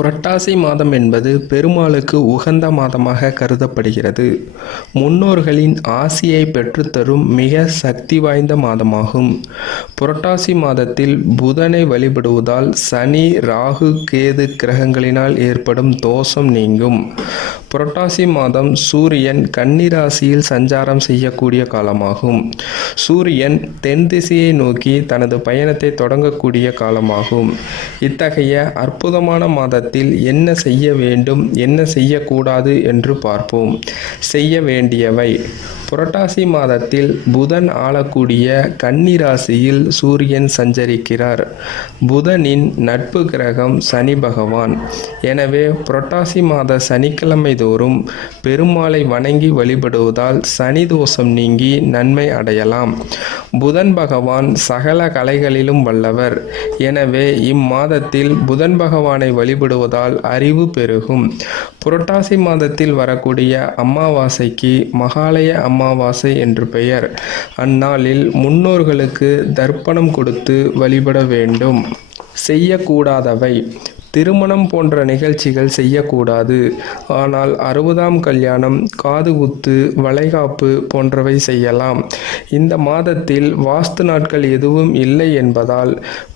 புரட்டாசி மாதம் என்பது பெருமாளுக்கு உகந்த மாதமாக கருதப்படுகிறது. முன்னோர்களின் ஆசியை பெற்றுத்தரும் மிக சக்தி வாய்ந்த மாதமாகும். புரட்டாசி மாதத்தில் புதனை வழிபடுவதால் சனி, ராகு, கேது கிரகங்களினால் ஏற்படும் தோஷம் நீங்கும். புரட்டாசி மாதம் சூரியன் கன்னி ராசியில் சஞ்சாரம் செய்யக்கூடிய காலமாகும். சூரியன் தென் திசையை நோக்கி தனது பயணத்தை தொடங்கக்கூடிய காலமாகும். இத்தகைய அற்புதமான மாதத்தில் என்ன செய்ய வேண்டும், என்ன செய்யக்கூடாது என்று பார்ப்போம். செய்ய வேண்டியவை: புரட்டாசி மாதத்தில் புதன் ஆளக்கூடிய கன்னி ராசியில் சூரியன் சஞ்சரிக்கிறார். புதனின் நட்பு கிரகம் சனி பகவான். எனவே புரட்டாசி மாத சனிக்கிழமை தோறும் பெருமாளை வணங்கி வழிபடுவதால் சனி தோஷம் நீங்கி நன்மை அடையலாம். புதன் பகவான் சகல கலைகளிலும் வல்லவர். எனவே இம்மாதத்தில் புதன் பகவானை வழிபடுவதால் அறிவு பெருகும். புரட்டாசி மாதத்தில் வரக்கூடிய அமாவாசைக்கு மகாலய அமாவாசை என்று பெயர். அந்நாளில் முன்னோர்களுக்கு தர்ப்பணம் கொடுத்து வழிபட வேண்டும். செய்யக்கூடாதவை: திருமணம் போன்ற நிகழ்ச்சிகள் செய்யக்கூடாது. ஆனால் 60ஆம் கல்யாணம், காதுகுத்து, வளைகாப்பு போன்றவை செய்யலாம். இந்த மாதத்தில் வாஸ்து நாட்கள் எதுவும் இல்லை என்பதால்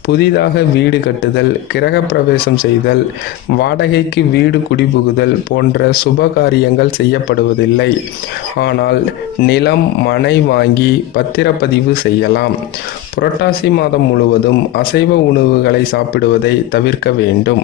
புதிதாக வீடு கட்டுதல், கிரகப்பிரவேசம் செய்தல், வாடகைக்கு வீடு குடிபுகுதல் போன்ற சுப காரியங்கள் செய்யப்படுவதில்லை. ஆனால் நிலம், மனை வாங்கி பத்திரப்பதிவு செய்யலாம். புரட்டாசி மாதம் முழுவதும் அசைவ உணவுகளை சாப்பிடுவதை தவிர்க்க வேண்டும்.